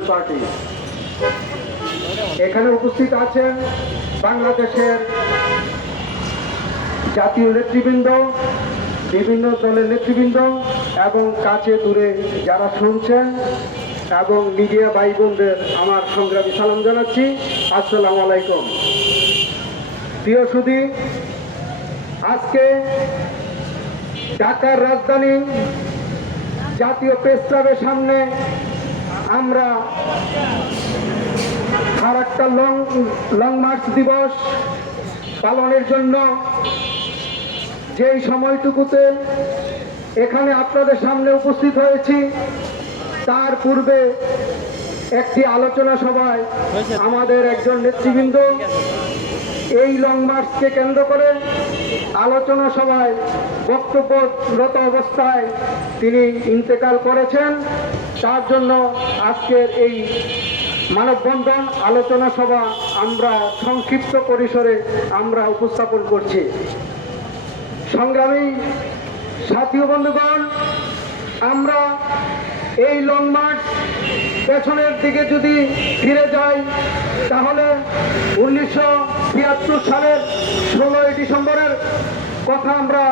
People party. এখানে উপস্থিত আছেন বাংলাদেশের জাতীয় নেতৃবৃন্দ, বিভিন্ন দলের নেতৃবৃন্দ এবং কাছে দূরে যারা শুনছেন এবং মিডিয়া ভাই বোনদের আমার সংগ্রামী সালাম জানাচ্ছি। আসসালামু আলাইকুম। প্রিয় সুধী, আজকে ঢাকার রাজধানী জাতীয় প্রেস ক্লাবের সামনে আমরা আরেকটা লং মার্চ দিবস পালনের জন্য যেই সময়টুকুতে এখানে আপনাদের সামনে উপস্থিত হয়েছি, তার পূর্বে একটি আলোচনা সভায় আমাদের একজন নেতৃবৃন্দ এই লং মার্চকে কেন্দ্র করে আলোচনা সভায় বক্তব্যরত অবস্থায় তিনি ইন্তেকাল করেছেন। তার জন্য আজকের এই মানববন্ধন আলোচনা সভা আমরা সংক্ষিপ্ত পরিসরে আমরা উপস্থাপন করছি। সংগ্রামী সাথী ও বন্ধুগণ, আমরা এই লং মার্চ পেছনের দিকে যদি ফিরে যাই তাহলে 1973 সালের 16ই ডিসেম্বরের কথা আমরা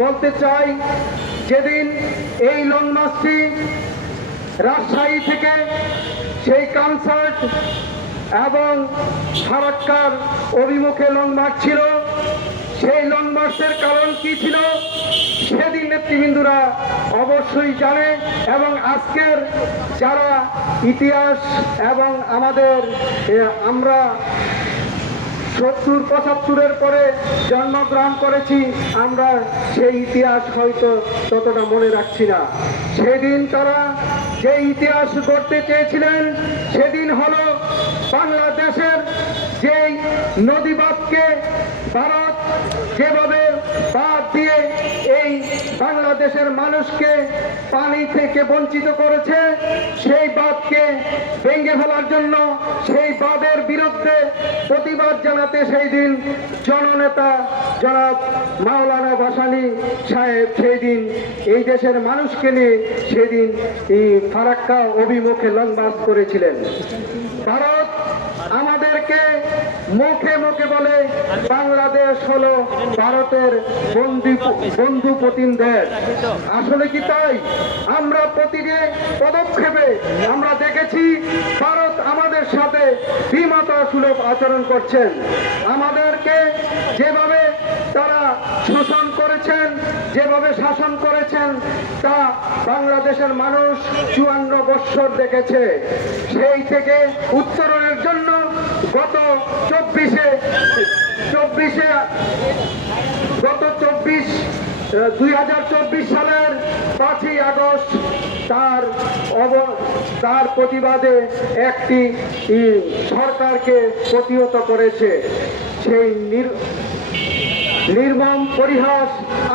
বলতে চাই, যেদিন এই লং মার্চটি রাজশাহী থেকে সেই কনসার্ট এবং ফারাক্কার অভিমুখে লং মার্চ ছিল। সেই লং মার্চের কারণ কি ছিল সেদিন নেতৃবৃন্দরা অবশ্যই জানে, এবং আজকের যারা ইতিহাস এবং আমরা 70-75-এর পরে জন্মগ্রহণ করেছি, আমরা সেই ইতিহাস হয়তো ততটা মনে রাখছি না। সেদিন তারা যে ইতিহাস গড়তে চেয়েছিলেন সেদিন হলো বাংলাদেশের যেই নদীবাদকে ভারত যেভাবে বাদ দিয়ে এই বাংলাদেশের মানুষকে পানি থেকে বঞ্চিত করেছে, সেই বাঁধকে ভেঙে ফেলার জন্য, সেই বাঁধের বিরুদ্ধে প্রতিবাদ জানাতে সেই দিন জননেতা জনাব মাওলানা ভাসানী সাহেব সেই দিন এই দেশের মানুষকে নিয়ে সেদিন এই ফারাক্কা অভিমুখে লং মার্চ করেছিলেন। ভারত আমাদেরকে মুখে মুখে বলে বাংলাদেশ হলো ভারতের বন্ধু প্রতিম দেশ। আসলে কি তাই? আমরা প্রতিটি পদক্ষেপে আমরা দেখেছি ভারত আমাদের সাথে বিমাতা সুলভ আচরণ করছেন। আমাদেরকে যেভাবে তারা শোষণ করেছেন, যেভাবে শাসন করেছেন, তা বাংলাদেশের মানুষ 54 বৎসর দেখেছে। সেই থেকে উত্তরণের জন্য গত 2024 সালের 5ই আগস্ট তার প্রতিবাদে একটি সরকারকে প্রতিহত করেছে। সেই নির্মম পরিহাস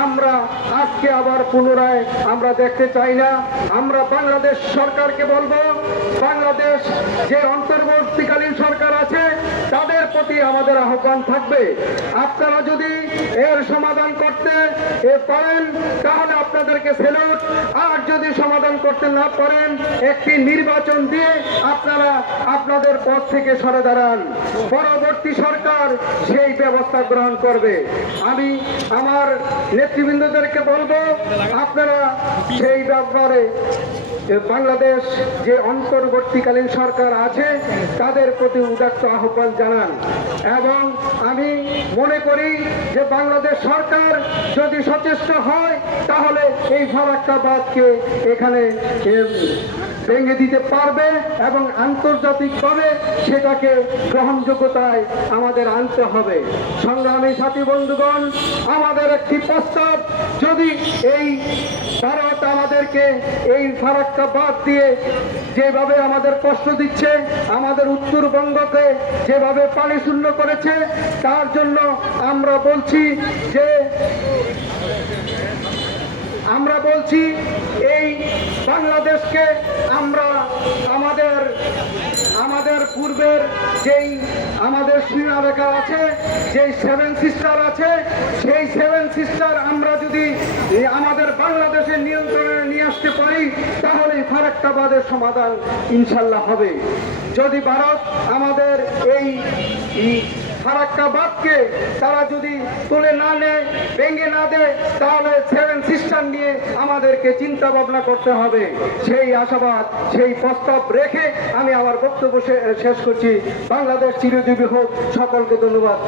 আমরা আজকে আবার পুনরায় আমরা দেখতে চাই না। আমরা বাংলাদেশ সরকারকে বলবো, বাংলাদেশ যে অন্তর্বর্তীকালীন সরকার আছে তাদের প্রতি আমাদের আহ্বান থাকবে, আপনারা যদি এর সমাধান করতে পারেন তাহলে আপনাদেরকে স্যালুট, আর যদি সমাধান করতে না পারেন একটি নির্বাচন দিয়ে আপনারা আপনাদের পদ থেকে সরে দাঁড়ান। পরবর্তী সরকার সেই ব্যবস্থা গ্রহণ করবে। আমি আমার নেতৃবৃন্দদেরকে বলবো, আপনারা সেই ব্যাপারে বাংলাদেশ যে অন্তর্বর্তীকালীন সরকার আছে তাদের প্রতি উদাত্ত আহ্বান জানান। এবং আমি মনে করি যে বাংলাদেশ সরকার যদি সচেষ্ট হয় তাহলে এই ফারাক্কা বাঁধকে এখানে ভেঙে দিতে পারবে এবং আন্তর্জাতিকভাবে সেটাকে গ্রহণযোগ্যতায় আমাদের আনতে হবে। সংগ্রামী সাথী বন্ধুগণ, আমাদের একটি প্রস্তাব, যদি এই ভারত আমাদেরকে এই ফারাক্কা বাঁধ দিয়ে যেভাবে আমাদের কষ্ট দিচ্ছে, আমাদের উত্তরবঙ্গকে যেভাবে পানি শূন্য করেছে, তার জন্য আমরা বলছি এই বাংলাদেশকে আমরা আমাদের পূর্বের যেই আমাদের সীমারেখা আছে, যেই 7 সিস্টার আছে, সেই 7 সিস্টার আমরা যদি আমাদের বাংলাদেশের নিয়ন্ত্রণে নিয়ে নিয়ে আসতে পারি, তাহলেই ফারাক্কাবাদের সমাধান ইনশাল্লাহ হবে। যদি ভারত আমাদের এই ফারাক্কাবাদকে তারা যদি তুলে না নেয়, ভেঙে না দেয়, তাহলে 7 সিস্টার নিয়ে আমাদেরকে চিন্তা ভাবনা করতে হবে। সেই আশাবাদ, সেই প্রস্তাব রেখে আমি আমার বক্তব্য শেষ করছি। বাংলাদেশ চিরজীবী হোক। সকলকে ধন্যবাদ।